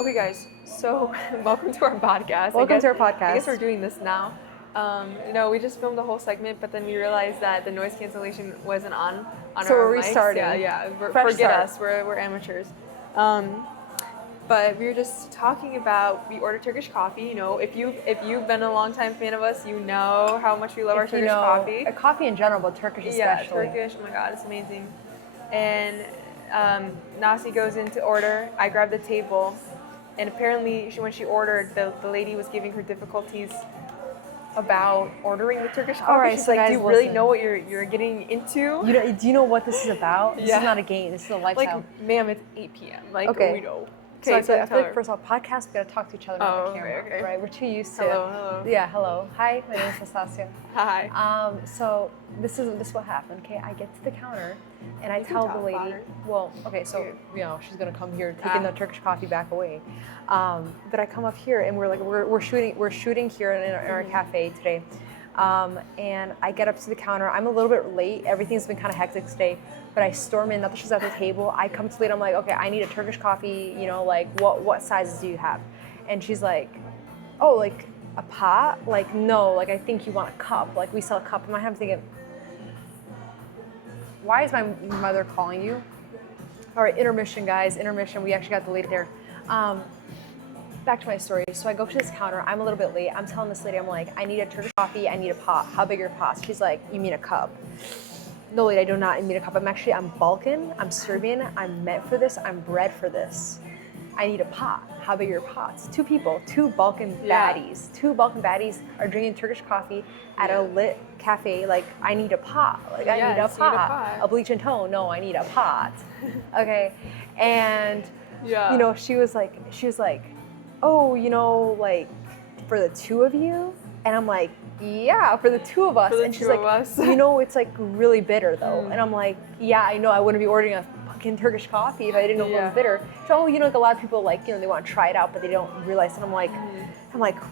Okay, guys. So, welcome to our podcast. Welcome to our podcast. I guess we're doing this now. We just filmed the whole segment, but then we realized that the noise cancellation wasn't on so our we're mics. restarting. Yeah. Fresh Forget start. us. We're amateurs. But we were just talking about we ordered Turkish coffee. You know, if you've been a longtime fan of us, you know how much we love our Turkish coffee. Coffee in general, but Turkish especially. Yeah, Turkish. Oh my God, it's amazing. And Nasi goes in to order. I grab the table, and apparently when she ordered, the lady was giving her difficulties about ordering the Turkish coffee. All right, She's so like, guys, do you really listen. know what you're getting into? Do you know what this is about? This Yeah. is not a game. This is a lifestyle. Like, ma'am, it's 8 p.m. Like, Okay. we know. So I feel tell like her. first of all, podcasts, we gotta talk to each other on the camera, okay. right? We're too used to. Hello. Yeah, hello. Hi, my name is Nastasia. Hi. So this is what happened. Okay, I get to the counter, and I tell the talk lady. louder. Well, okay, so she's gonna come here, taking the Turkish coffee back away. But I come up here, and we're shooting here in our cafe today. And I get up to the counter. I'm a little bit late. Everything's been kind of hectic today. But I storm in, not that she's at the table. I come to late. I'm like, okay, I need a Turkish coffee. You know, like what sizes do you have? And she's like, oh, like a pot? Like no, like I think you want a cup. Like we sell a cup. And I'm thinking, why is my mother calling you? All right, intermission, guys. Intermission. We actually got delayed there. Back to my story. So I go to this counter. I'm a little bit late. I'm telling this lady, I'm like, I need a Turkish coffee. I need a pot. How big are your pots? She's like, you mean a cup? No, lady, I do not mean a cup. I'm Balkan. I'm Serbian. I'm meant for this. I'm bred for this. I need a pot. How big are your pots? Two people, two Balkan baddies. Two Balkan baddies are drinking Turkish coffee at a lit cafe. Like, I need a pot. Like, I need a pot. A bleach and tone. No, I need a pot. Okay. And, she was like, oh, like for the two of you? And I'm like, yeah, for the two of us. And she's like, it's like really bitter though. And I'm like, yeah, I know, I wouldn't be ordering a fucking Turkish coffee if I didn't know it was bitter. So, like a lot of people like, they want to try it out, but they don't realize it. I'm like,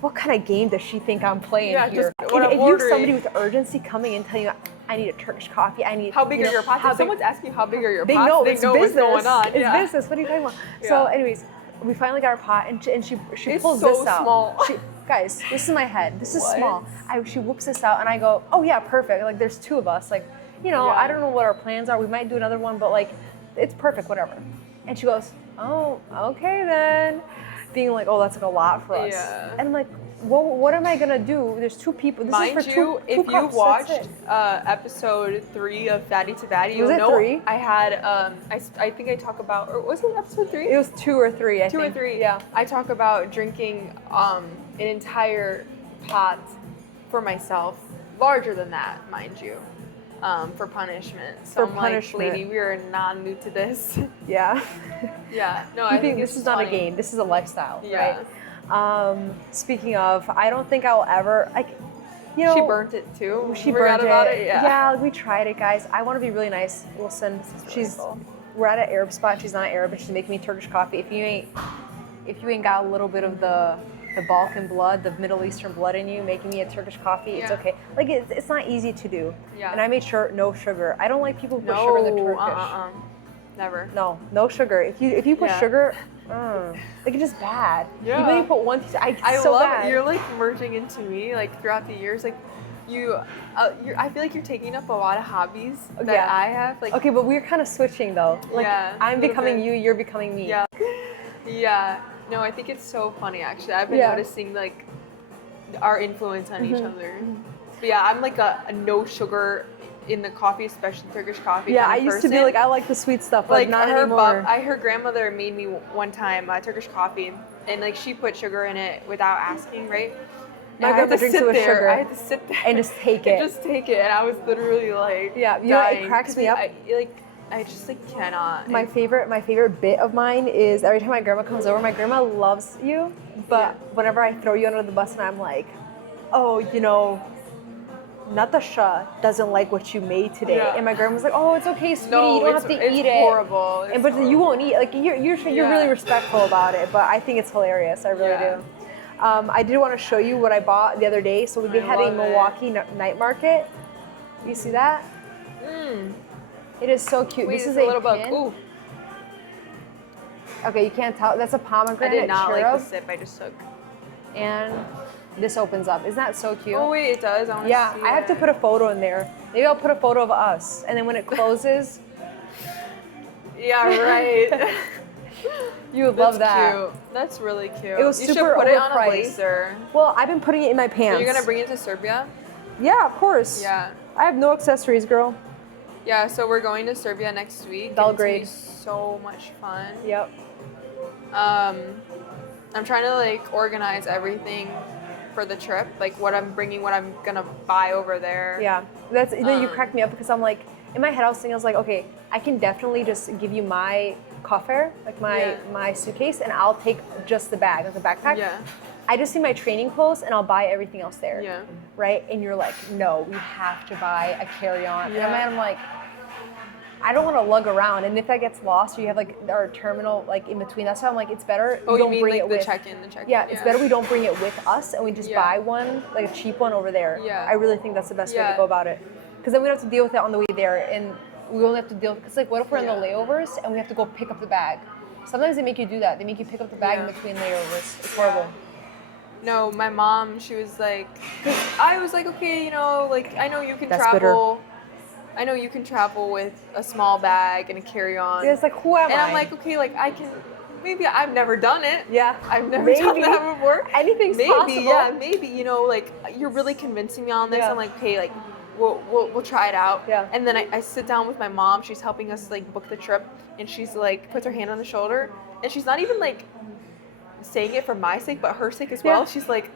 what kind of game does she think I'm playing here? If you have somebody with urgency coming and telling you, I need a Turkish coffee, how big are your pots? If someone's asking you how big are your pots, they know what's going on. It's business. What are you talking about? So anyways, we finally got our pot, and she pulls so this out. Small. Guys, this is my head. This is small. She whoops this out, and I go, oh yeah, perfect. Like there's two of us. Like, I don't know what our plans are. We might do another one, but like, it's perfect, whatever. And she goes, oh, okay then. Being like, oh, that's like a lot for us. Yeah. And I'm like, well, what am I gonna do? There's two people. This is for two if cups, you watched episode 3 of Fatty to Batty, you'll know 3? I had I think I talk about, or was it episode 3? It was 2 or 3. I think. 2 or 3. Yeah. I talk about drinking an entire pot for myself, larger than that, mind you, for punishment. So I'm like, lady, we are not new to this. Yeah. Yeah. No, I think this is not a game. This is a lifestyle, right? Speaking of, I don't think I'll ever, she burnt it too. She burnt about it. Yeah, we tried it, guys. I want to be really nice. Listen, we're at an Arab spot. She's not Arab, but she's making me Turkish coffee. If you ain't got a little bit of the Balkan blood, the Middle Eastern blood in you, making me a Turkish coffee, it's okay. Like it's not easy to do. Yeah. And I made sure no sugar. I don't like people who put sugar in the Turkish. Never. No sugar. If you put sugar, like it's just bad. Yeah. Even if you put one teaspoon, I so love bad. It. You're like merging into me like throughout the years. Like I feel like you're taking up a lot of hobbies that I have. Like okay, but we're kind of switching though. Like I'm becoming you, you're becoming me. Yeah. Yeah. No, I think it's so funny actually. I've been noticing like our influence on each other. But yeah, I'm like a no sugar in the coffee, especially Turkish coffee. Yeah, I used to be like, I like the sweet stuff, but not anymore. Her grandmother made me one time Turkish coffee, and like she put sugar in it without asking, right? My grandma drinks it with sugar. I had to sit there and just take it. And I was literally like, it cracks me up. I just like cannot. My favorite bit of mine is every time my grandma comes over. My grandma loves you, but whenever I throw you under the bus and I'm like, oh, Natasha doesn't like what you made today. Yeah. And my grandma's like, oh, it's okay, sweetie, you don't have to eat it. It's horrible. But you won't eat. Like you're really respectful about it. But I think it's hilarious. I really do. I did want to show you what I bought the other day. So we had a Milwaukee night market. You see that? It is so cute. Wait, this is a little pin. Ooh. Okay, you can't tell. That's a I pomegranate did not cherub. like the sip I just took. And this opens up. Isn't that so cute? Oh wait, it does. I want to Yeah, see I have to it. put a photo in there. Maybe I'll put a photo of us, and then when it closes, Yeah, right. you would That's love that. cute. That's really cute. It was you super should put it on a overpriced. blazer. Well, I've been putting it in my pants. Are you gonna bring it to Serbia? Yeah, of course. Yeah. I have no accessories, girl. Yeah, so we're going to Serbia next week. Belgrade. It's gonna be so much fun. Yep. I'm trying to like organize everything for the trip, like what I'm bringing, what I'm gonna buy over there. Yeah. That's you cracked me up because I'm like, in my head I was thinking, I was like, okay, I can definitely just give you my coffer, like my suitcase, and I'll take just the bag, like the backpack. Yeah. I just need my training clothes and I'll buy everything else there. Yeah. Right? And you're like, no, we have to buy a carry-on. Yeah. And I'm like, I don't want to lug around, and if that gets lost, or you have like our terminal like in between. That's why I'm like, it's better. Oh, we you don't mean bring like it the with. check-in? Yeah, it's better we don't bring it with us, and we just Yeah. buy one, like a cheap one over there. Yeah. I really think that's the best way Yeah. to go about it, because then we don't have to deal with it on the way there, and we only have to deal. Because like, what if we're in the Yeah. layovers and we have to go pick up the bag? Sometimes they make you do that. They make you pick up the bag Yeah. in between layovers. It's horrible. No, my mom, she was like, because I was like, okay, you know, like I know you can That's travel. I know you can travel with a small bag and a carry-on. It's like, who am I? And I'm like, okay, like I can. Maybe I've never done it. yeah, I've never done Maybe. that before. Anything's Maybe, possible. yeah, maybe. You know, like you're really convincing me on this. Yeah. I'm like, okay, like we'll try it out. Yeah. And then I sit down with my mom. She's helping us like book the trip, and she's like puts her hand on the shoulder, and she's not even like saying it for my sake, but her sake as well. Yeah. She's like,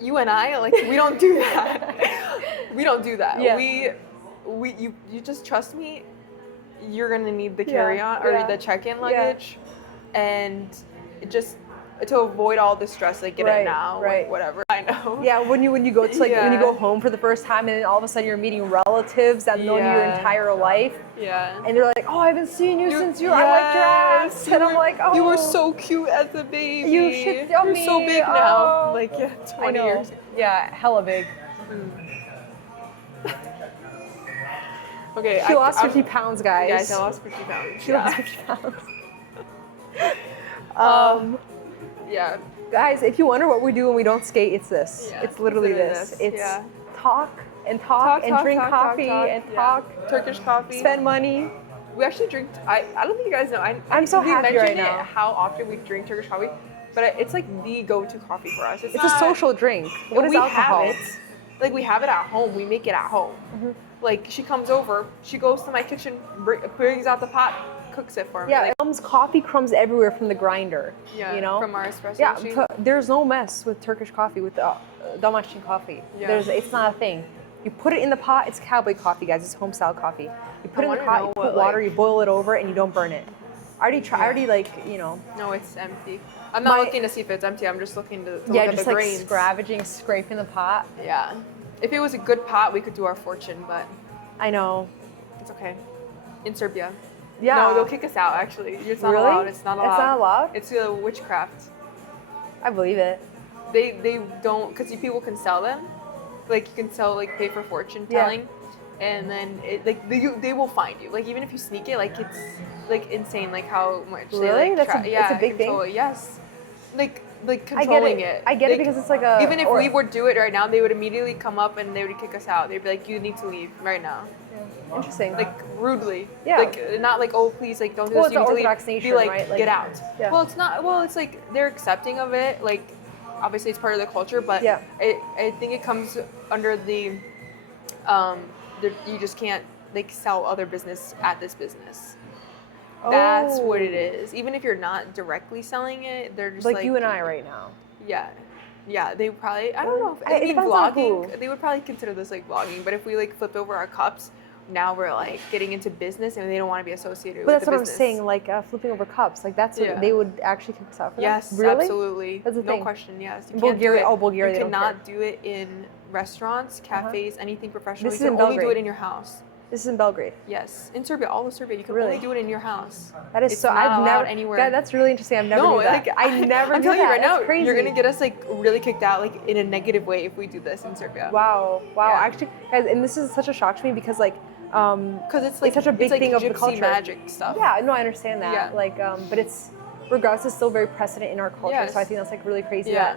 you and I, like we don't do that. We don't do that. Yeah. You just trust me. You're gonna need the Yeah, carry-on or yeah. the check-in Yeah. luggage, and it just to avoid all the stress, like get Right, it now, right. like whatever. I know. Yeah, when you go to when you Yeah. go home for the first time, and then all of a sudden you're meeting relatives that know you your Yeah. entire life, Yeah. and they're like, "Oh, I haven't seen you since I wiped your ass," and I'm like, "Oh, You were so cute as a baby. You should tell You're so me. big now. Oh. Like yeah, I 20 know. years. Yeah, hella big. Okay, She lost I'm- 50 pounds, guys. Guys, I lost 50 pounds. She lost 50 pounds. Yeah. Guys, if you wonder what we do when we don't skate, it's this. Yeah, It's literally literally this. this, It's yeah. talk and talk, and drink coffee and yeah. talk, Turkish coffee. spend money. We actually drink. I don't think you guys know. I'm so we happy mentioned right it, now. how often we drink Turkish coffee, but it's like the go-to coffee for us. It's a social drink. What is we alcohol? have it. Like we have it at home. We make it at home. Mm-hmm. Like she comes over. She goes to my kitchen, brings out the pot, cooks it for me. Yeah, Like, it comes coffee crumbs everywhere from the grinder. yeah. You know? From our espresso Yeah, machine. there's no mess with Turkish coffee, with Dalmatian coffee. Yeah. It's not a thing. You put it in the pot, it's cowboy coffee, guys. It's home style coffee. You put it in the wanna pot, know you what, put water, like- you boil it over, and you don't burn it. I already like, you know. No, it's empty. I'm not My- looking to see if it's empty. I'm just looking to Yeah, look at just the like grains. scavenging, scraping the pot. Yeah. If it was a good pot, we could do our fortune, but I know. it's okay. In Serbia. Yeah. No, they'll kick us out. Actually, it's not Really? allowed. It's not allowed. It's not allowed? It's witchcraft. I believe it. They don't, because people can sell them. Like you can sell, like pay for fortune Yeah. telling, and then they will find you. Like even if you sneak it, like it's like insane. Like how much they Really? like It's a big thing? control it. Yes. Like I get controlling it. it. I get it because it's like a. Even if or- we would do it right now, they would immediately come up and they would kick us out. They'd be like, "You need to leave right now." Interesting. Like rudely. Yeah. Like not like, "Oh, please, like don't do Well, this." it's You an need to leave. Orthodox Be nation, like, right? Like- get out. Yeah. Well, it's not. Well, it's like they're accepting of it. Like obviously it's part of the culture, but Yeah. I think it comes under the you just can't like sell other business at this business. That's what it Oh. is. Even if you're not directly selling it, they're just Like you and I right now. Yeah. Yeah, they probably, I don't know. It If depends on vlogging, who. they would probably consider this like vlogging. But if we like flipped over our cups, now we're like getting into business and they don't want to be associated But with that's the what business. I'm saying, like flipping over cups. Like that's what Yeah. they would actually kick us out for. Yes, that? Really? absolutely. That's the no thing. question, yes. You In can't do Bulgaria- it. oh, Bulgaria, You they don't cannot do it in restaurants, cafes, anything professional. This You is can in only do Belgrade. it in your house. This is in Belgrade. Yes. In Serbia, all of Serbia, you can Really? only do it in your house. That is It's so. not I've allowed never. anywhere. God, that's really interesting. I've never No, knew that. like I never I'm knew telling you that. right now, That's crazy. you're gonna get us like really kicked out, like in a negative way if we do this in Serbia. Wow. Wow. Yeah. Actually, guys, and this is such a shock to me because like. Because it's like such a big it's like thing of the gypsy culture. magic stuff. Yeah. No, I understand that. Yeah. Like, but it's regardless, is still very precedent in our culture. Yes. So I think that's like really crazy Yeah.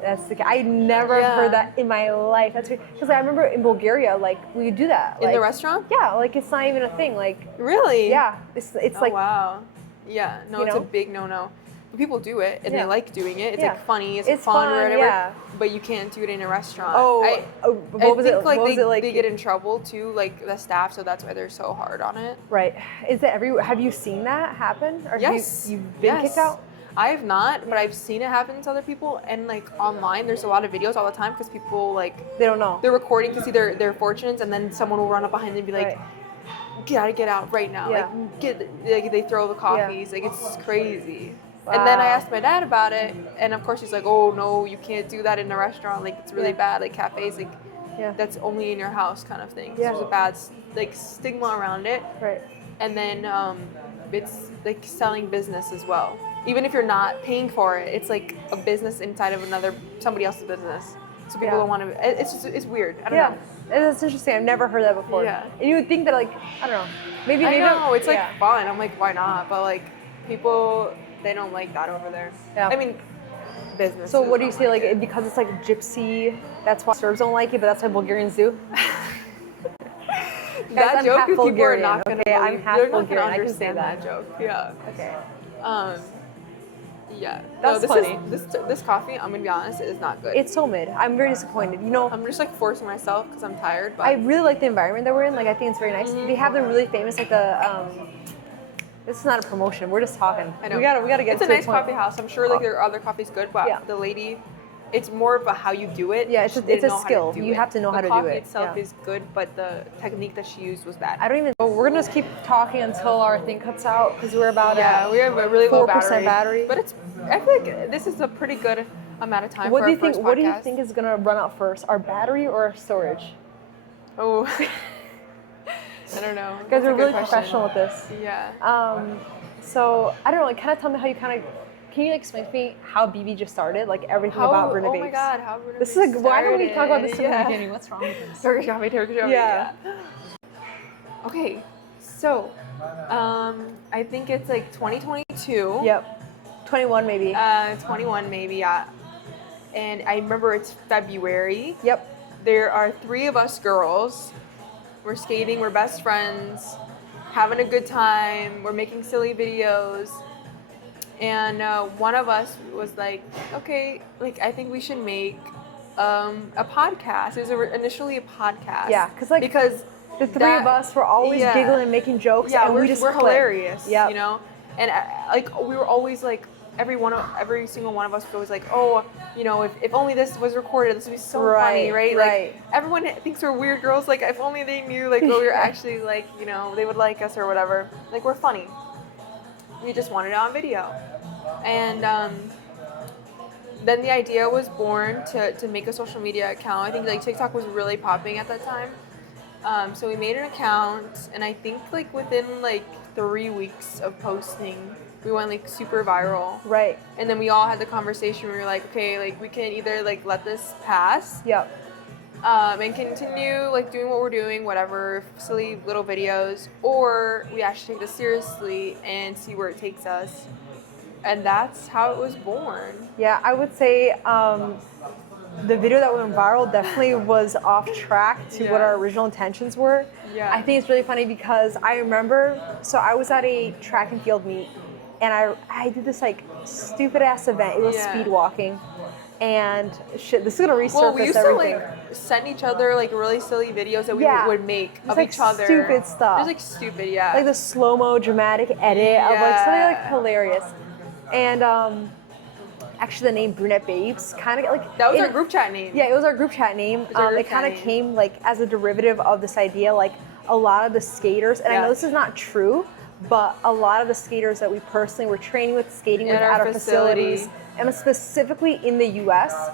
that's the I never heard that in my life. That's because I remember in Bulgaria, like we would do that. In like, the restaurant? Yeah, like it's not even a thing. Like Really? yeah, it's Oh, like wow. Yeah, no, You it's know? a big no-no. But people do it, and they Yeah. like doing it. It's Yeah. like funny, it's It's fun or fun, whatever. yeah. But you can't do it in a restaurant. what I was think it? like What was they, it like? they get in trouble too, like the staff, so that's why they're so hard on it. Right. Is it have you seen that happen? Or Yes. you've been kicked out? I have not, but I've seen it happen to other people, and like online, there's a lot of videos all the time because people like They don't know. they're recording to see their fortunes, and then someone will run up behind them and be like, Right. "Gotta get out right now!" Yeah. Like they throw the coffees, like it's crazy. And then I asked my dad about it, and of course he's like, "Oh no, you can't do that in a restaurant. Like it's really bad. Like cafes, like that's only in your house kind of thing. Yeah. There's a bad like stigma around it." Right. And then it's like selling business as well. Even if you're not paying for it, it's like a business inside of somebody else's business. So people don't want to. It's weird. I don't know. That's interesting. I've never heard that before. Yeah. And you would think that like I don't know. Maybe I know it's like yeah. fun. I'm like, why not? But like people, they don't like that over there. Yeah. I mean, business. So what do you say like because it's like gypsy? That's why Serbs don't like it, but that's why Bulgarians do. That I'm joke, half if people are Bulgarian, not going to okay? I'm believe, half they're not Bulgarian, going I to can say understand that. that joke. Yeah. Okay. Yeah. That's this funny. This coffee, I'm gonna be honest, it is not good. It's so mid. I'm very disappointed. You know, I'm just like forcing myself because I'm tired. But I really like the environment that we're in. Like I think it's very nice. Mm-hmm. They have them really famous like the. This is not a promotion. We're just talking. I know. We gotta get. It's a to the nice point. coffee house. I'm sure like there are other coffees good, but Yeah. the lady, it's more about how you do it. Yeah, it's She a didn't know how to skill. do You it. have to know how to do The coffee it. itself Yeah. is good, but the technique that she used was bad. I don't even. We're gonna just keep talking until our thing cuts out because we're about Yeah, at we have a really low 4% battery. But I feel like this is a pretty good amount of time What for do you our think? first What do you podcast. think is gonna run out first? Our battery or our storage? Oh, I don't know. Guys, That's a we're good really question. professional with this. Yeah. So I don't know. Like, kind of tell me how you kind of. Can you like, explain to me how BB just started? Like everything about Brunette Babes. Oh my God, how Brunette This Babes is like, why don't we talk about this started? from the Yeah. beginning? What's wrong with this? Turkish coffee. Yeah. Okay, so I think it's like 2022. Yep. 21 maybe. 21 maybe, yeah. And I remember it's February. Yep. There are 3 of us girls. We're skating, we're best friends, having a good time, we're making silly videos. And one of us was like, okay, like I think we should make a podcast. It was initially a podcast. Yeah, because the 3 of us were always giggling and making jokes. Yeah, and we're we just clicked. hilarious. Yep. You know, and like we were always like every single one of us was always like, oh, you know, if only this was recorded, this would be so funny, right? Like everyone thinks we're weird girls. Like if only they knew like what we were actually like, you know, they would like us or whatever. Like we're funny. We just wanted it on video, and then the idea was born to make a social media account. I think like TikTok was really popping at that time. So we made an account, and I think like within like 3 weeks of posting, we went like super viral. Right. And then we all had the conversation. We were like, okay, like we can either like let this pass, Yep. and continue like doing what we're doing, whatever silly little videos, or we actually take this seriously and see where it takes us. And that's how it was born. Yeah, I would say the video that went viral definitely was off track to what our original intentions were. Yeah. I think it's really funny because I remember, so I was at a track and field meet, and I did this like stupid ass event. It was speed walking, and shit. This is gonna resurface Well, we used everything. to like send each other like really silly videos that we would make of like each other. Stupid stuff. It was like stupid, yeah. Like the slow-mo dramatic edit of like something like hilarious. And actually the name Brunette Babes kind of like that was our group chat name. Yeah, it was our group chat name. It kind of came like as a derivative of this idea, like a lot of the skaters, and I know this is not true, but a lot of the skaters that we personally were training with, skating with at our facilities, and specifically in the US,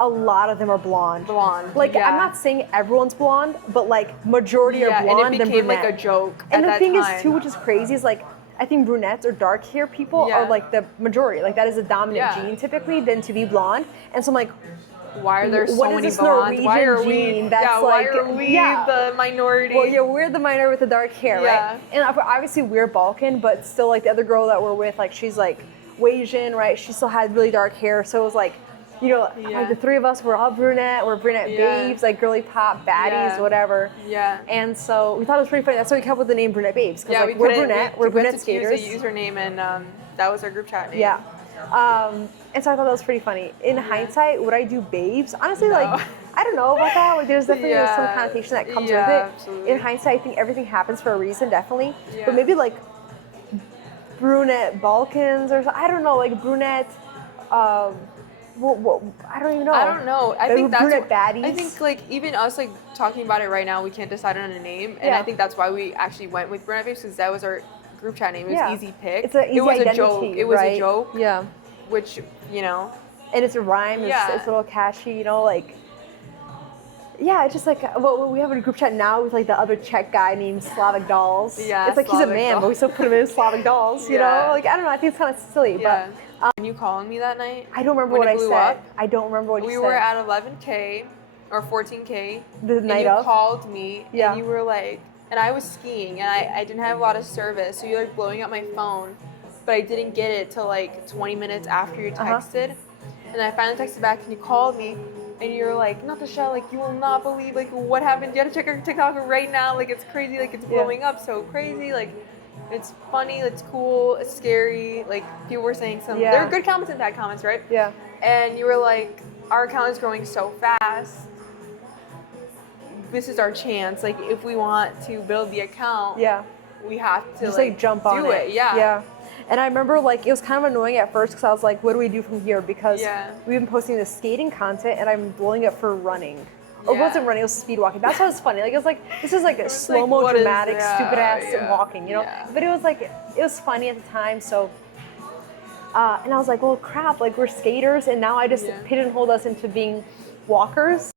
a lot of them are blonde. Like I'm not saying everyone's blonde, but like majority are blonde and it became like a joke. And at the thing that is too, which is crazy, is like I think brunettes or dark hair people are like the majority. Like that is a dominant gene typically than to be blonde. And so I'm like, why are there so what many is this blondes? Norwegian Why are we? gene that's why like, are we the minority? Well, yeah, we're the minority with the dark hair, right? And obviously we're Balkan, but still like the other girl that we're with, like she's like Asian, right? She still had really dark hair, so it was like, you know, like the three of us were all brunette. We're brunette babes, like girly pop baddies, whatever. Yeah. And so we thought it was pretty funny. That's why we kept with the name Brunette Babes, because like we're brunette skaters. We use a username, and that was our group chat name. Yeah. And so I thought that was pretty funny. In hindsight, would I do babes? Honestly, like, I don't know about that. Like, there's definitely some connotation that comes with it. Absolutely. In hindsight, I think everything happens for a reason, definitely. But maybe like brunette Balkans or I don't know, like brunette. What I don't even know. I don't know. I think that's brunette baddies. I think like even us like talking about it right now, we can't decide on a name, and I think that's why we actually went with Brunette Babes, because that was our group chat name. It was easy pick. It's an easy identity, a joke. It was a joke. Yeah. Which, you know. And it's a rhyme. It's a little catchy, you know, like. Yeah, it's just like, well, we have a group chat now with like the other Czech guy named Slavic Dolls. Yeah, it's like Slavic he's a man, Dolls. but we still put him in Slavic Dolls, you know? Like, I don't know, I think it's kind of silly, but. Were you calling me that night? I don't remember what I said. I don't remember what you said. We were at 11K or 14K. The night of? You called me, and you were like, and I was skiing, and I didn't have a lot of service, so you were like blowing up my phone, but I didn't get it till like 20 minutes after you texted. And I finally texted back, and you called me, and you're like, Natasha, like, you will not believe, like, what happened. You have to check our TikTok right now. Like, it's crazy. Like, it's blowing up so crazy. Like, it's funny. It's cool. It's scary. Like, people were saying some. There were good comments and bad comments, right? Yeah. And you were like, our account is growing so fast. This is our chance. Like, if we want to build the account, we have to just like jump on it. Yeah. And I remember like it was kind of annoying at first because I was like, what do we do from here? Because we've been posting this skating content and I'm blowing it for running. Or it wasn't running, it was speed walking. That's why it was funny. Like it was like, this is like a slow-mo dramatic, stupid ass walking, you know? But it was like, it was funny at the time, so. And I was like, well, crap, like we're skaters and now I just pigeonholed us into being walkers.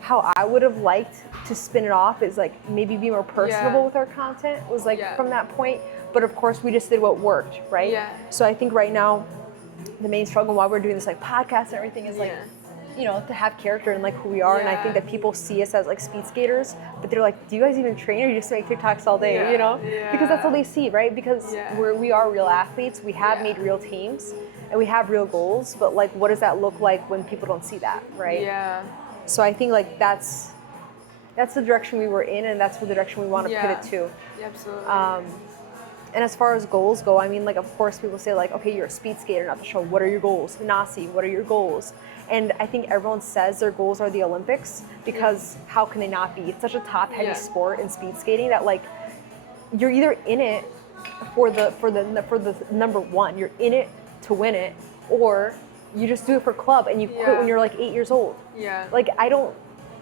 How I would have liked to spin it off is like maybe be more personable with our content was like from that point. But of course we just did what worked, right? Yeah. So I think right now the main struggle while we're doing this like podcast and everything is like, you know, to have character and like who we are. And I think that people see us as like speed skaters, but they're like, do you guys even train or you just make TikToks all day, you know? Because that's all they see, right? Because we are real athletes. We have made real teams and we have real goals, but like what does that look like when people don't see that, right? Yeah. So I think like that's the direction we were in and that's the direction we want to pivot to. Yeah, absolutely. And as far as goals go, I mean, like, of course, people say, like, okay, you're a speed skater, not the show. What are your goals? Nasi, what are your goals? And I think everyone says their goals are the Olympics because how can they not be? It's such a top-heavy sport in speed skating that, like, you're either in it for the number one, you're in it to win it, or you just do it for club and you quit when you're, like, 8 years old. Yeah. Like, I don't.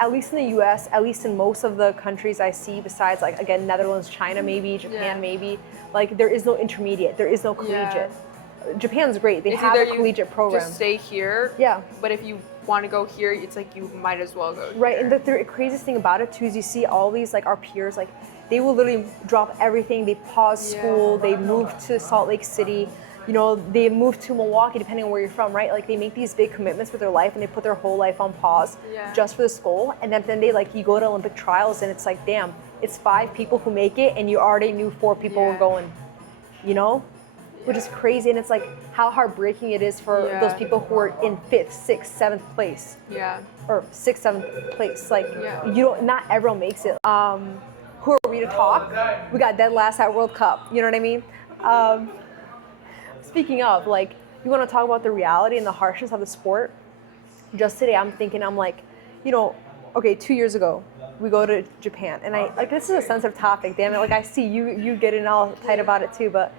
At least in the U.S., at least in most of the countries I see, besides like again Netherlands, China, maybe Japan, maybe like there is no intermediate, there is no collegiate. Japan's great; they have a collegiate program. Just stay here. Yeah. But if you want to go here, it's like you might as well go. Right, and the craziest thing about it too is you see all these like our peers, like they will literally drop everything. They pause school. They move to Salt Lake City. You know, they move to Milwaukee, depending on where you're from, right? Like, they make these big commitments with their life, and they put their whole life on pause just for this goal. And then they, like, you go to Olympic trials, and it's like, damn, it's 5 people who make it, and you already knew 4 people were going, you know? Which is crazy, and it's like how heartbreaking it is for those people who are in 5th, 6th, 7th place. Yeah. Or 6th, 7th place. Like, you don't, not everyone makes it. Who are we to talk? We got dead last at World Cup, you know what I mean? Speaking of, like, you want to talk about the reality and the harshness of the sport? Just today, I'm like, you know, okay, 2 years ago, we go to Japan, and I, like, this is a sensitive topic, damn it, like, I see you getting all tight about it too, but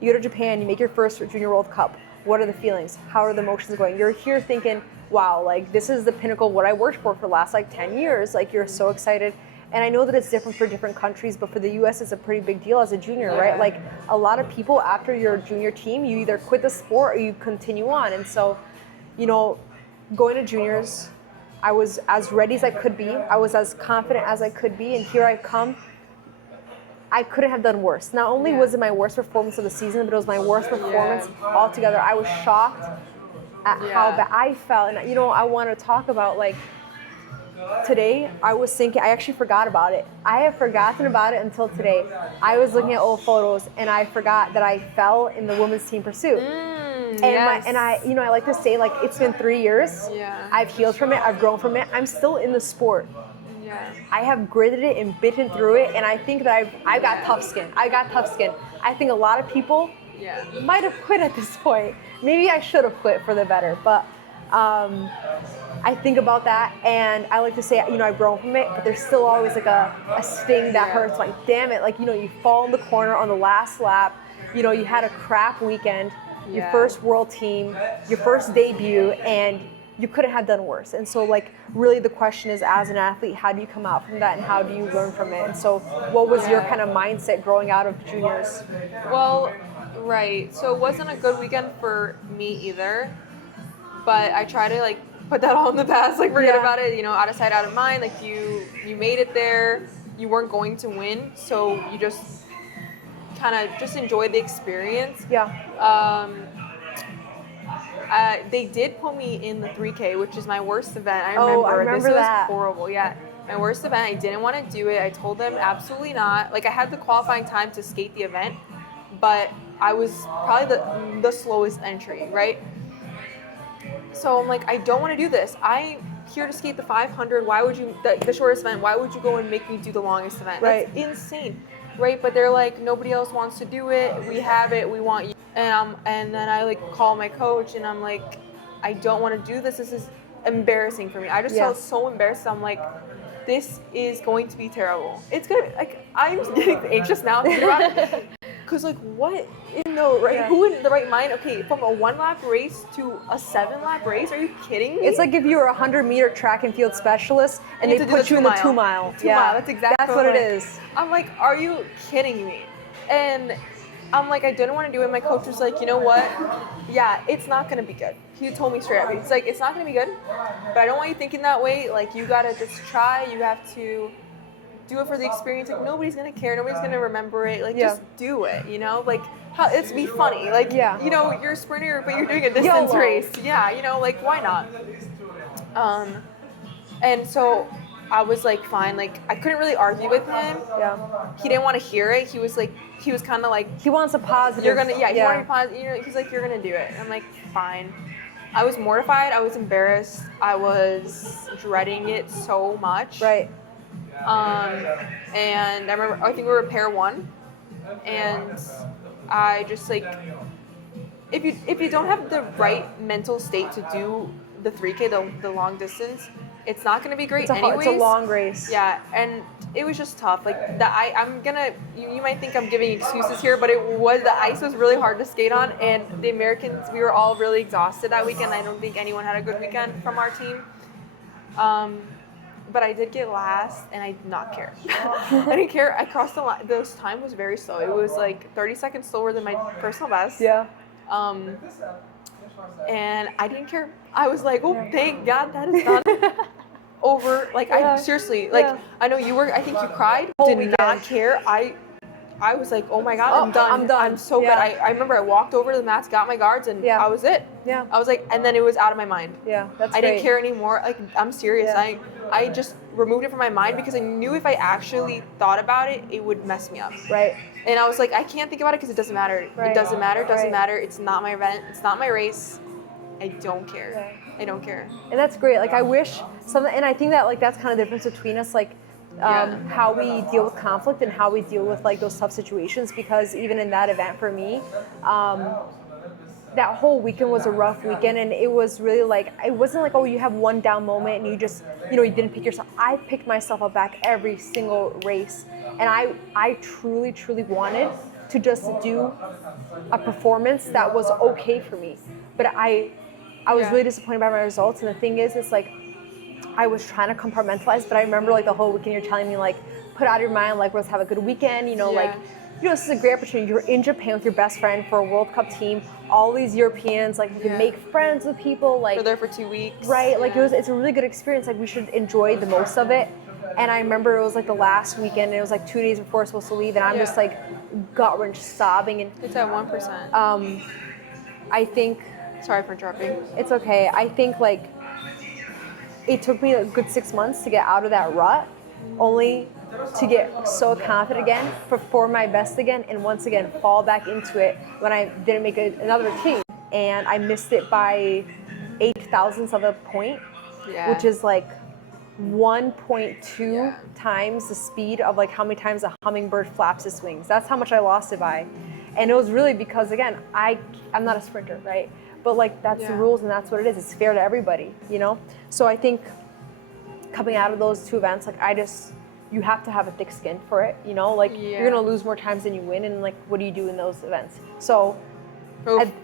you go to Japan, you make your first Junior World Cup. What are the feelings? How are the emotions going? You're here thinking, wow, like, this is the pinnacle of what I worked for the last, like, 10 years. Like, you're so excited. And I know that it's different for different countries, but for the U.S., it's a pretty big deal as a junior, right? Like, a lot of people, after your junior team, you either quit the sport or you continue on. And so, you know, going to juniors, I was as ready as I could be. I was as confident as I could be. And here I come. I couldn't have done worse. Not only was it my worst performance of the season, but it was my worst performance altogether. I was shocked at how bad I felt. And, you know, I want to talk about, like, today I was thinking, I actually forgot about it. I have forgotten about it until today. I was looking at old photos and I forgot that I fell in the women's team pursuit. And I like to say, like, it's been 3 years. Yeah. I've healed from it. I've grown from it. I'm still in the sport. Yeah. I have gritted it and bitten through it, and I think that I've got tough skin. I got tough skin. I think a lot of people might have quit at this point. Maybe I should have quit for the better, but I think about that, and I like to say, I've grown from it, but there's still always like a sting that hurts. Like, damn it, like, you fall in the corner on the last lap. You had a crap weekend, your first world team, your first debut, and you couldn't have done worse. And so, like, really the question is, as an athlete, how do you come out from that and how do you learn from it? And so what was your kind of mindset growing out of juniors? Well, right. So it wasn't a good weekend for me either, but I try to, like, put that all in the past, like, forget about it, out of sight, out of mind. Like, you made it there, you weren't going to win, so you just kind of just enjoy the experience. They did put me in the 3K, which is my worst event. I remember this that. was horrible. Yeah, my worst event. I didn't want to do it. I told them absolutely not. Like, I had the qualifying time to skate the event, but I was probably the slowest entry, right? So I'm like, I don't want to do this. I'm here to skate the 500. Why would you, the shortest event, why would you go and make me do the longest event? Right. That's insane, right? But they're like, nobody else wants to do it. We have it. We want you. And then I, like, call my coach and I'm like, I don't want to do this. This is embarrassing for me. I just felt so embarrassed. I'm like, this is going to be terrible. It's going to, like, I'm getting anxious now thinking about it. Because, like, what in the right, who in the right mind, okay, from a 1-lap race to a 7-lap race? Are you kidding me? It's like if you were a 100-meter track and field specialist and they put you in the 2-mile. 2-mile, that's exactly That's what it is. I'm like, are you kidding me? And I'm like, I didn't want to do it. My coach was like, you know what? Yeah, it's not going to be good. He told me straight up. He's like, it's not going to be good, but I don't want you thinking that way. Like, you got to just try. You have to do it for the experience. Like, nobody's going to care. Nobody's going to remember it. Like, just do it, Like, it's be funny. Like, you're a sprinter, but you're doing a distance race. Yeah, like, why not? And so I was like, fine. Like, I couldn't really argue with him. He didn't want to hear it. He was kind of like, he wants a positive. You're gonna, he wanted to be positive. He's like, you're gonna do it. I'm like, fine. I was mortified. I was embarrassed. I was dreading it so much. Right. And I think we were pair 1, and I just, like, if you don't have the right mental state to do the 3K, the long distance, it's not going to be great anyways. It's a long race. Yeah, and it was just tough. Like, you might think I'm giving excuses here, but the ice was really hard to skate on, and the Americans, we were all really exhausted that weekend. I don't think anyone had a good weekend from our team. But I did get last, and I did not care. I didn't care. I crossed the line. This time was very slow. It was like 30 seconds slower than my personal best. Yeah. And I didn't care. I was like, oh, thank God that is done. Over. Like, I seriously, like, I know you were, I think you cried. Did not care. I was like, oh my God, I'm done. I'm done. I'm so good. I remember I walked over to the mats, got my guards, and I was it. Yeah. I was like, and then it was out of my mind. Yeah, that's I didn't care anymore. Like, I'm serious. Yeah. I just removed it from my mind because I knew if I actually thought about it, it would mess me up. Right. And I was like, I can't think about it because it doesn't matter. Right. It doesn't matter. It doesn't matter. It's not my event. It's not my race. I don't care. Right. I don't care. And that's great. Like, I wish and I think that, like, that's kind of the difference between us, like, how we deal with conflict and how we deal with, like, those tough situations, because even in that event for me, that whole weekend was a rough weekend, and it was really like, it wasn't like, oh, you have one down moment and you just, you didn't pick yourself. I picked myself up back every single race, and I truly, truly wanted to just do a performance that was okay for me. But I was really disappointed by my results, and the thing is, it's like, I was trying to compartmentalize, but I remember, like, the whole weekend you're telling me, like, put out of your mind, like, let's have a good weekend, like, this is a great opportunity. You're in Japan with your best friend for a World Cup team, all these Europeans, like, you can make friends with people, like, we're there for 2 weeks. Right, like, it's a really good experience, like, we should enjoy the most of it. And I remember it was, like, the last weekend, and it was, like, 2 days before I was supposed to leave, and I'm just, like, gut-wrench sobbing. And it's at 1%. I think... Sorry for interrupting. It's okay. I think, like, it took me a good 6 months to get out of that rut, only to get so confident again, perform my best again, and once again fall back into it when I didn't make another routine. And I missed it by 0.08 of a point, which is like 1.2 times the speed of like how many times a hummingbird flaps its wings. That's how much I lost it by. And it was really because, again, I'm not a sprinter, right? But like that's the rules and that's what it is. It's fair to everybody, you know? So I think coming out of those 2 events, like you have to have a thick skin for it, you know? Like you're gonna lose more times than you win, and like what do you do in those events? So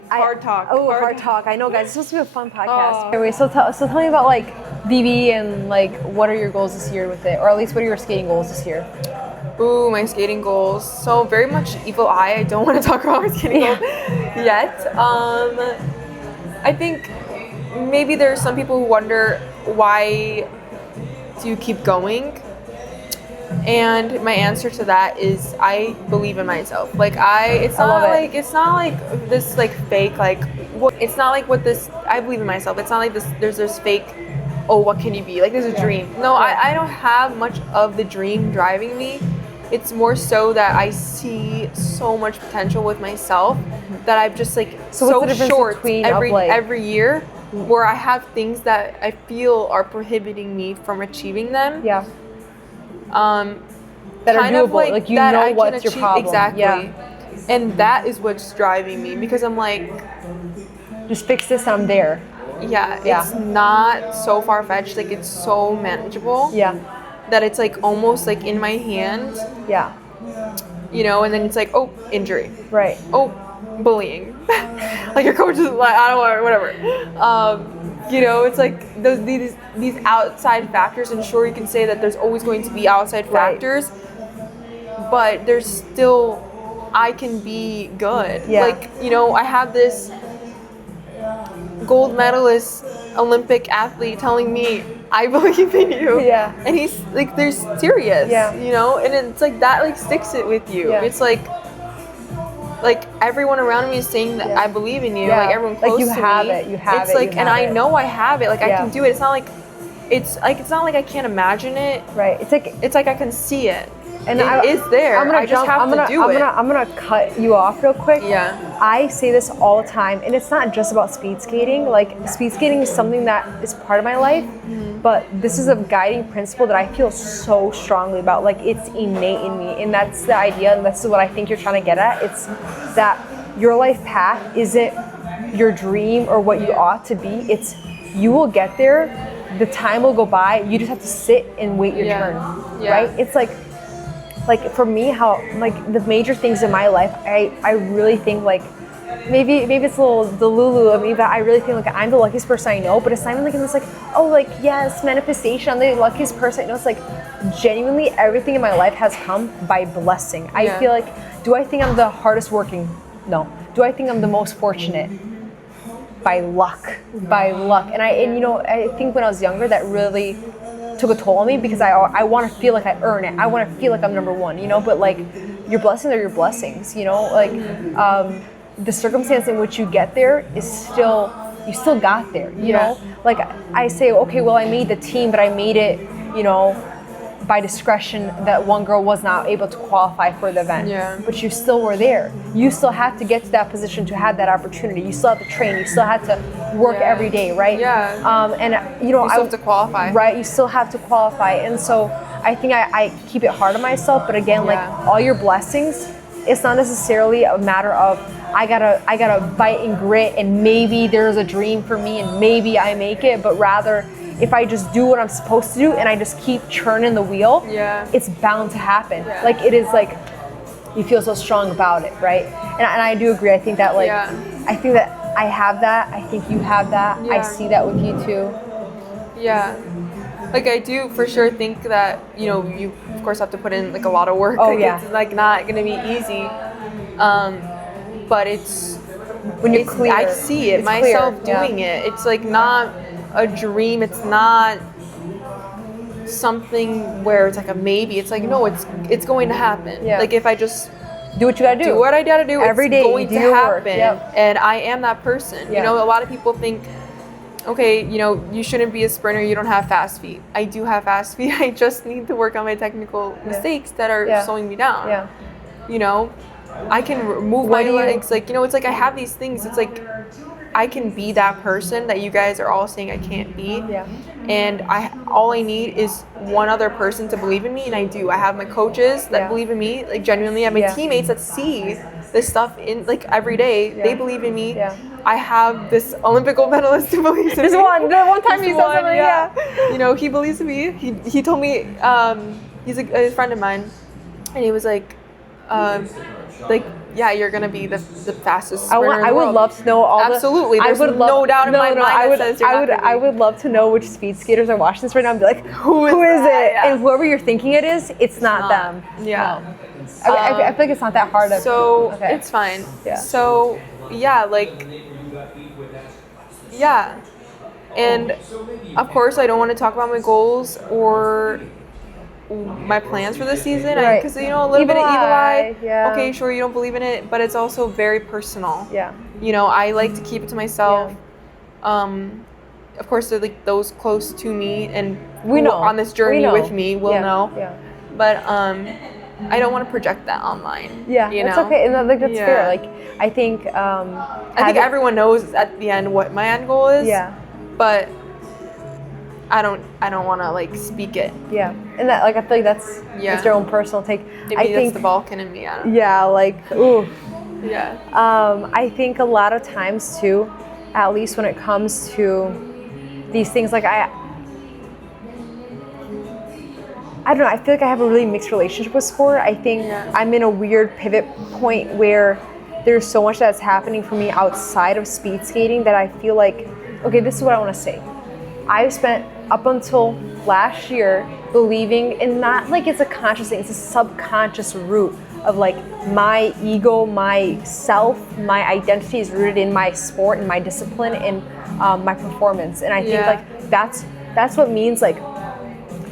hard talk. Hard talk. I know, guys. It's supposed to be a fun podcast. Anyway, so tell me about like BB and like what are your goals this year with it, or at least what are your skating goals this year? Ooh, my skating goals. So very much evil eye. I don't want to talk about my skating goals yet. I think maybe there's some people who wonder why do you keep going? And my answer to that is I believe in myself. Like it's not like this like fake like it's not like what this I believe in myself. It's not like there's this fake what can you be? Like there's a dream. No, I don't have much of the dream driving me. It's more so that I see so much potential with myself that I've just like so short every year where I have things that I feel are prohibiting me from achieving them. Yeah. That are doable, like you know what's your problem. Exactly. Yeah. And that is what's driving me because I'm like, just fix this and I'm there. Yeah, it's not so far-fetched, like it's so manageable. Yeah. That it's like almost like in my hand. Yeah. You know, and then it's like, oh, injury. Right. Oh, bullying. Like your coach is like, I don't want whatever. You know, it's like these outside factors, and sure you can say that there's always going to be outside factors, but there's still, I can be good. Yeah. Like, you know, I have this gold medalist Olympic athlete telling me, I believe in you. Yeah. And he's like, they're serious. Yeah. You know, and it's like that like sticks it with you. Yeah. It's like everyone around me is saying that I believe in you. Yeah. Like everyone close to me. You have it. It's like, and I know I have it. Like I can do it. It's not like I can't imagine it. Right. It's like I can see it. And it is there. I'm gonna cut you off real quick. Yeah. I say this all the time, and it's not just about speed skating. Like speed skating is something that is part of my life, but this is a guiding principle that I feel so strongly about. Like it's innate in me, and that's the idea, and that's what I think you're trying to get at. It's that your life path isn't your dream or what you ought to be. It's you will get there. The time will go by. You just have to sit and wait your turn. Yeah. Right? It's like for me, how like the major things in my life, I really think like maybe it's a little delulu of me, but I really think like I'm the luckiest person I know. But it's not even like in this like, oh like yes, manifestation, I'm the luckiest person I know. It's like genuinely everything in my life has come by blessing. I feel like, do I think I'm the hardest working? No. Do I think I'm the most fortunate? By luck. And you know, I think when I was younger that really took a toll on me because I want to feel like I earn it. I want to feel like I'm number one, you know, but like your blessings are your blessings, you know, like the circumstance in which you get there is still, you still got there, you know, like I say, okay, well I made the team, but I made it, you know, by discretion that one girl was not able to qualify for the event. Yeah. But you still were there. You still had to get to that position to have that opportunity. You still had to train. You still had to work every day, right? Yeah. And you know, you still have to qualify. Right. You still have to qualify. And so I think I keep it hard on myself. But again, like all your blessings, it's not necessarily a matter of I gotta fight and grit and maybe there's a dream for me and maybe I make it, but rather if I just do what I'm supposed to do and I just keep churning the wheel, it's bound to happen. Like it is like you feel so strong about it, right? And I do agree. I think that like I think that I have that. I think you have that. I see that with you too. Yeah. Like I do for sure think that, you know, you of course have to put in like a lot of work. Oh, like, it's like not gonna be easy. But it's when you're clear. I see it myself doing it. It's like not a dream. It's not something where it's like a maybe. It's like no, it's going to happen. Yeah. Like if I just do what you gotta do. Do what I gotta do. Every day it's going to happen. And I am that person. Yeah. You know, a lot of people think okay, you know, you shouldn't be a sprinter, you don't have fast feet. I do have fast feet. I just need to work on my technical mistakes that are slowing me down. Yeah. You know, I can move my legs. Like, you know, it's like I have these things. It's like I can be that person that you guys are all saying I can't be. Yeah. And all I need is one other person to believe in me, and I do. I have my coaches that believe in me, like genuinely. I have my teammates that see this stuff in like every day. They believe in me. Yeah. I have this Olympic gold medalist who believes in me. The one time he said something, You know, he believes in me. He told me, he's a friend of mine, and he was like, yeah, you're gonna be the fastest sprinter in the world. I would love to know all Absolutely. There's no doubt in my mind that says you're not gonna be. I would love to know which speed skaters are watching this right now and be like, who is it? Yeah. And whoever you're thinking it is, it's not them. Yeah. No. I feel like it's not that hard. It's fine. Yeah. So, yeah, like, yeah. And, of course, I don't want to talk about my goals or my plans for the season, because you know, a little bit of evil eye. Okay, sure, you don't believe in it, but it's also very personal. Yeah. You know, I like to keep it to myself. Yeah. Of course, they're like those close to me and we know on this journey with me will know. Yeah. But I don't want to project that online. Yeah, you that's know? okay, and that's fair. Like, I think everyone knows at the end what my end goal is. Yeah. But I don't want to like speak it. Yeah, and that, like, I feel like that's it's your own personal take. Maybe that's the Balkan in me. I don't know. Yeah, like, ooh. Yeah. I think a lot of times too, at least when it comes to these things, like I don't know. I feel like I have a really mixed relationship with sport. I think I'm in a weird pivot point where there's so much that's happening for me outside of speed skating that I feel like, okay, this is what I want to say. I've spent up until last year believing, and not like it's a conscious thing, it's a subconscious root of like my ego, my self, my identity is rooted in my sport and my discipline and my performance. And I think like that's what means like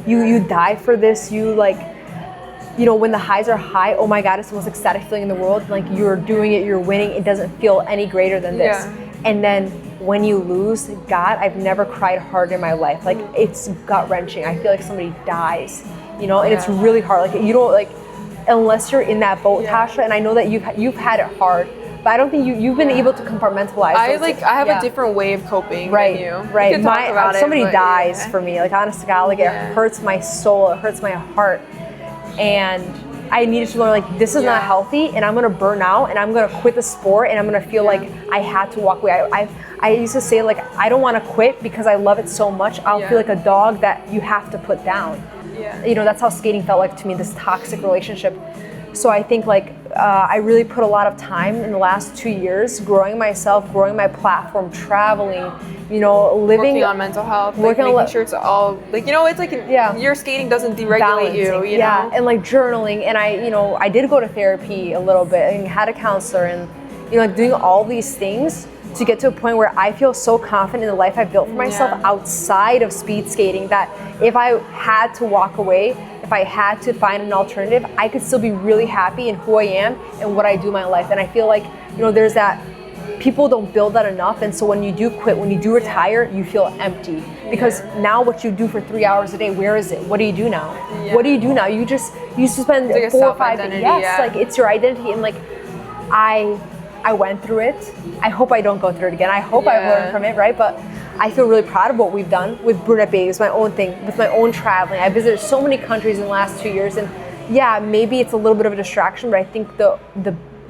you die for this. You like, you know, when the highs are high, oh my God, it's the most ecstatic feeling in the world. Like you're doing it, you're winning. It doesn't feel any greater than this. And then when you lose, God, I've never cried hard in my life. Like it's gut wrenching. I feel like somebody dies, you know, and it's really hard. Like you don't like, unless you're in that boat, Tasha. And I know that you've had it hard, but I don't think you've been able to compartmentalize. I have a different way of coping than you. Right. We can talk about somebody dies for me. Like honest to God, like it hurts my soul. It hurts my heart, and I needed to learn like this is not healthy, and I'm gonna burn out, and I'm gonna quit the sport, and I'm gonna feel like I had to walk away. I used to say like I don't want to quit because I love it so much. I'll feel like a dog that you have to put down. You know, that's how skating felt like to me, this toxic relationship. So I think like I really put a lot of time in the last 2 years growing myself, growing my platform, traveling, you know, living. Working on mental health, like making sure it's all, like, you know, it's like your skating doesn't deregulate you know? And like journaling. And I did go to therapy a little bit and had a counselor and, you know, like doing all these things to get to a point where I feel so confident in the life I've built for myself outside of speed skating that if I had to walk away, if I had to find an alternative, I could still be really happy in who I am and what I do in my life. And I feel like, you know, there's that, people don't build that enough. And so when you do quit, when you do retire, you feel empty because now what you do for 3 hours a day, where is it? What do you do now? What do you do now? You used to spend like 4 or 5 days. Like it's your identity. And like, I went through it. I hope I don't go through it again. I hope I've learned from it, right? But I feel really proud of what we've done with Brunette Babes, my own thing, with my own traveling. I visited so many countries in the last 2 years, and maybe it's a little bit of a distraction, but I think the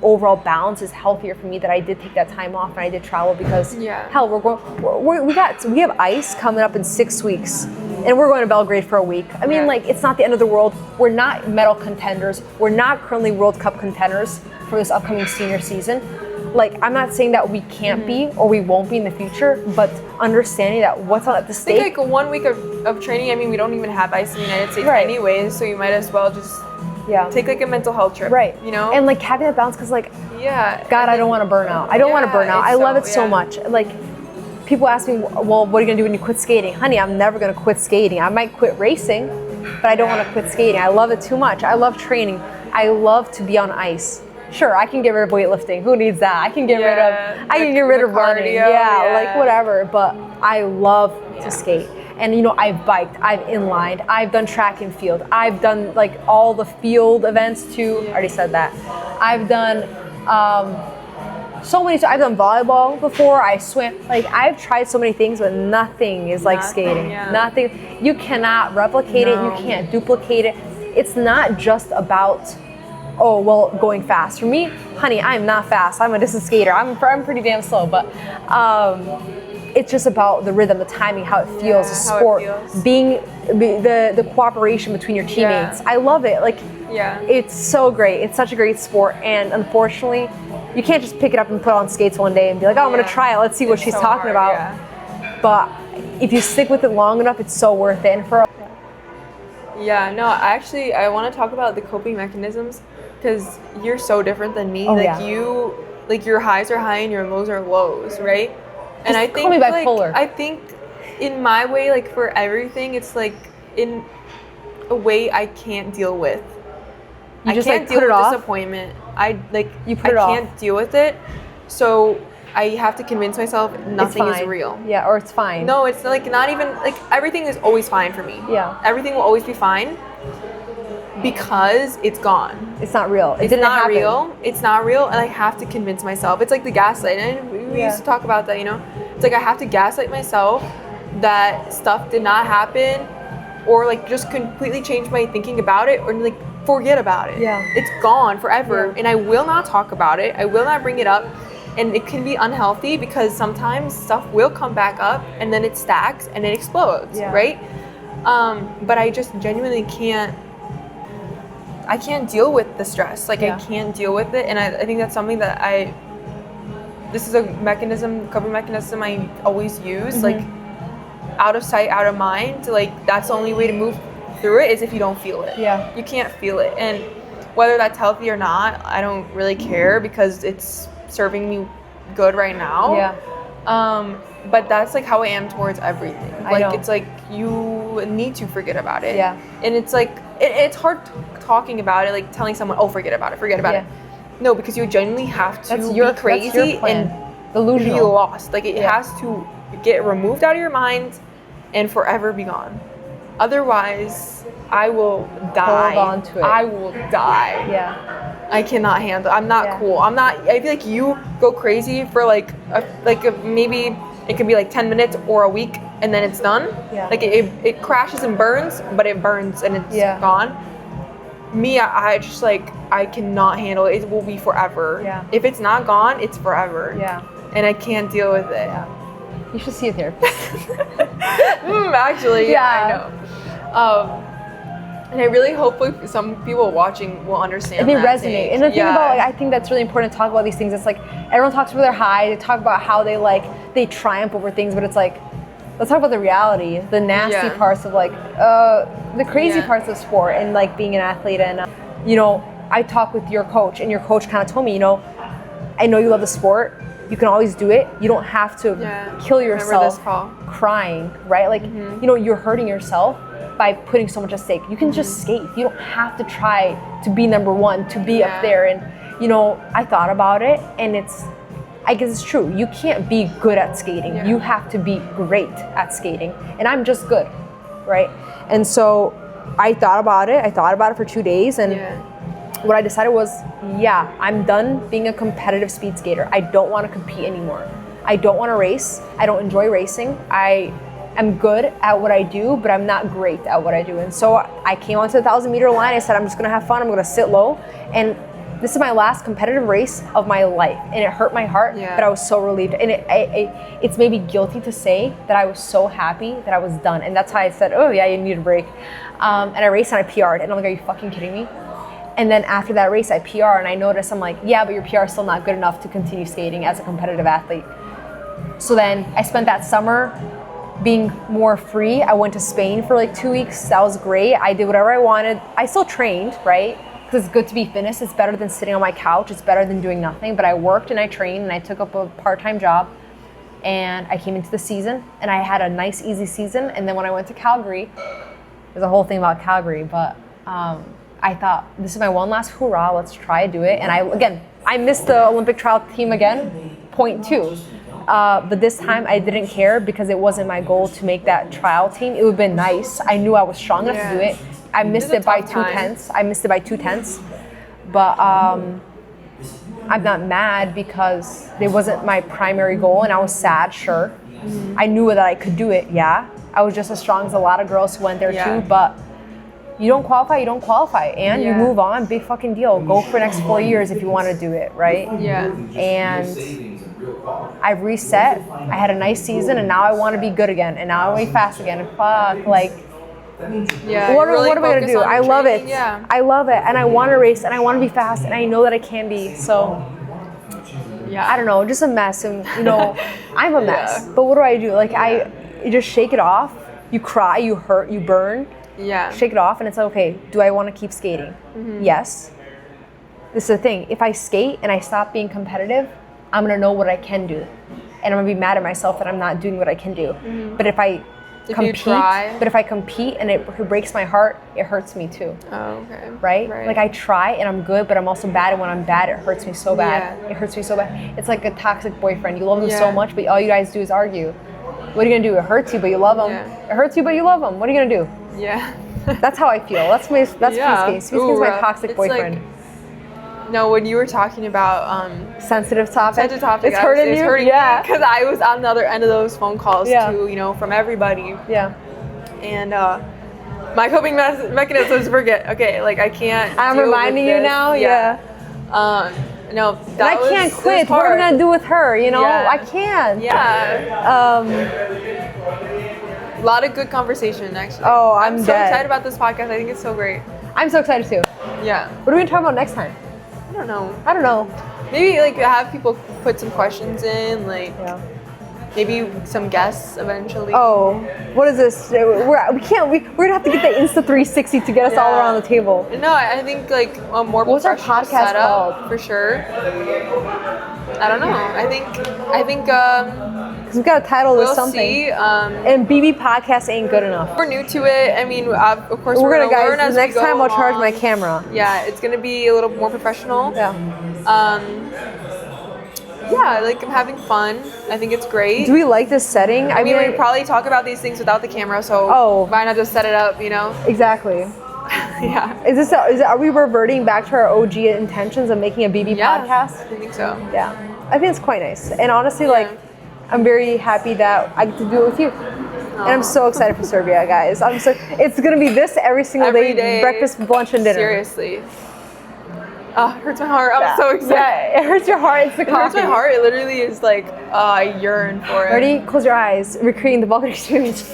overall balance is healthier for me that I did take that time off and I did travel because hell, we have ice coming up in 6 weeks, and we're going to Belgrade for a week. I mean, like it's not the end of the world. We're not medal contenders. We're not currently World Cup contenders for this upcoming senior season. Like, I'm not saying that we can't be or we won't be in the future, but understanding that what's at the stake. I think like 1 week of training, I mean, we don't even have ice in the United States anyways, so you might as well just take like a mental health trip. Right. You know? And like having that balance, because like, God, I don't want to burn out. I don't want to burn out. I love it so much. Like, people ask me, well, what are you going to do when you quit skating? Honey, I'm never going to quit skating. I might quit racing, but I don't want to quit skating. I love it too much. I love training. I love to be on ice. Sure, I can get rid of weightlifting. Who needs that? I can get rid of running. Like whatever. But I love to skate. And I've biked, I've inlined, I've done track and field, I've done like all the field events too. I already said that. I've done so many. I've done volleyball before. I swim. Like I've tried so many things, but nothing is like skating. Yeah. Nothing. You cannot replicate it. You can't duplicate it. It's not just about going fast. For me, honey, I'm not fast. I'm a distance skater. I'm pretty damn slow, but. It's just about the rhythm, the timing, how it feels, the sport, being the cooperation between your teammates. I love it. Like, it's so great. It's such a great sport, and unfortunately, you can't just pick it up and put on skates one day and be like, I'm gonna try it. Let's see what she's talking about. Yeah. But if you stick with it long enough, it's so worth it. And I want to talk about the coping mechanisms because you're so different than me. Your highs are high and your lows are lows, right? And I think call me bipolar. I think in my way, like for everything, it's like in a way I can't deal with. You just can't deal with disappointment. I can't deal with it. So I have to convince myself nothing is real. Yeah, or it's fine. No, it's like not even like everything is always fine for me. Yeah. Everything will always be fine because it's gone. It's not real. It's not real. It's not real, and I have to convince myself. It's like the gaslight. And we used to talk about that, It's like I have to gaslight myself that stuff did not happen, or like just completely change my thinking about it, or like forget about it. Yeah. It's gone forever, and I will not talk about it. I will not bring it up, and it can be unhealthy because sometimes stuff will come back up, and then it stacks and it explodes, right? But I just genuinely can't. I can't deal with the stress. Like I can't deal with it, and I think that's something that this is a coping mechanism I always use. Like out of sight, out of mind. Like that's the only way to move through it is if you don't feel it. Yeah. You can't feel it, and whether that's healthy or not, I don't really care because it's serving me good right now. Yeah. But that's like how I am towards everything. I know. It's like you need to forget about it. Yeah. And it's like it's hard talking about it, like telling someone, forget about it. No, because you genuinely have to be crazy and delusional. Be lost. Like it has to get removed out of your mind and forever be gone. Otherwise, I will die. Hold on to it. I will die. Yeah. I cannot handle. I'm not cool. I feel like you go crazy for maybe it could be like 10 minutes or a week and then it's done. Yeah. Like it crashes and burns, but it burns and it's gone. Me, I just like I cannot handle it. It will be forever. Yeah. If it's not gone, it's forever. Yeah. And I can't deal with it. Yeah. You should see a therapist. Actually, I know. And I really hope some people watching will understand. And they resonate. And the thing about I think that's really important to talk about these things. It's like everyone talks about their high. They talk about how they triumph over things, but it's like let's talk about the reality, the nasty parts of the crazy parts of sport and like being an athlete. And I talked with your coach, and your coach kind of told me, I know you love the sport. You can always do it. You don't have to kill yourself crying, right? Like you're hurting yourself by putting so much at stake. You can just skate. You don't have to try to be number one, to be up there. And I thought about it, and I guess it's true. You can't be good at skating. You have to be great at skating. And I'm just good, right? And so I thought about it. I thought about it for 2 days, and what I decided was, I'm done being a competitive speed skater. I don't want to compete anymore. I don't want to race. I don't enjoy racing. I am good at what I do, but I'm not great at what I do. And so I came onto the 1,000-meter line. I said, I'm just going to have fun. I'm going to sit low. And this is my last competitive race of my life. And it hurt my heart, but I was so relieved. And it's made me guilty to say that I was so happy that I was done. And that's how I said, you need a break. And I raced and I PR'd. And I'm like, are you fucking kidding me? And then after that race, I PR, and I noticed, I'm like, but your PR is still not good enough to continue skating as a competitive athlete. So then I spent that summer being more free. I went to Spain for like 2 weeks. That was great. I did whatever I wanted. I still trained, right? Because it's good to be fitness. It's better than sitting on my couch. It's better than doing nothing. But I worked and I trained and I took up a part-time job. And I came into the season and I had a nice, easy season. And then when I went to Calgary, there's a whole thing about Calgary, but I thought, this is my one last hurrah. Let's try to do it. And I missed the Olympic trial team again, 0.2. But this time I didn't care because it wasn't my goal to make that trial team. It would have been nice. I knew I was strong enough to do it. I missed it by 2/10. I missed it by 2/10. But I'm not mad because it wasn't my primary goal, and I was sad, sure. I knew that I could do it, yeah. I was just as strong as a lot of girls who went there too, but you don't qualify, and you move on, big fucking deal. Go for the next 4 years if you want to do it, right? Yeah. And I've reset, I had a nice season, and now I want to be good again, and now I want to be fast again, and fuck, like, what am I gonna do? I love it. Yeah. I love it, and I want to race, and I want to be fast, and I know that I can be. So, yeah, I don't know, just a mess, and you know, I'm a mess. But what do I do? Like, you just shake it off. You cry, you hurt, you burn. Yeah. Shake it off, and it's like, okay, do I want to keep skating? Yes. This is the thing. If I skate and I stop being competitive, I'm gonna know what I can do, and I'm gonna be mad at myself that I'm not doing what I can do. But if I compete and it breaks my heart, it hurts me too. Oh, okay. Right? Like, I try and I'm good, but I'm also bad, and when I'm bad, it hurts me so bad. Yeah. It hurts me so bad. It's like a toxic boyfriend. You love them so much, but all you guys do is argue. What are you gonna do? It hurts you, but you love them. It hurts you, but you love them. What are you gonna do? Yeah. That's how I feel. That's Peace my toxic boyfriend. Like, no, when you were talking about sensitive topic, it's hurting you. Yeah, because I was on the other end of those phone calls too. You know, from everybody. Yeah. And my coping mechanism is forget. Okay, like I can't. I'm reminding you now. Yeah. No, and I can't quit. What am I gonna do with her? You know, I can't. Yeah. A lot of good conversation, actually. Oh, I'm so excited about this podcast. I think it's so great. I'm so excited too. Yeah. What are we gonna talk about next time? I don't know. Maybe like have people put some questions in, like maybe some guests eventually. Oh, what is this? We're gonna have to get the Insta 360 to get us all around the table. No, I think like a more What's our professional podcast setup called? for sure. I don't know. I think we've got to title this we'll something. See, and BB podcast ain't good enough. We're new to it. I mean, of course we're gonna learn as the next we go time I'll charge along. my camera. Yeah, it's gonna be a little more professional. Yeah. Yeah, like I'm having fun. I think it's great. Do we like this setting? I mean, we probably talk about these things without the camera, so why not just set it up, you know? Exactly. Yeah. Are we reverting back to our OG intentions of making a BB podcast? I think so. Yeah. I think it's quite nice. And honestly, like, I'm very happy that I get to do it with you. And I'm so excited for Serbia, guys. It's gonna be this every single day, breakfast, lunch, and dinner. Seriously. Oh, it hurts my heart. I'm so excited. Yeah, it hurts your heart. It's the coffee. It hurts my heart. It literally is like, I yearn for it. Ready? Close your eyes. Recreating the Balkan experience.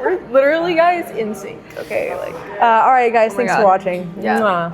We're literally, guys, in sync. Okay, like. All right, guys. Thanks for watching. Yeah. Mwah.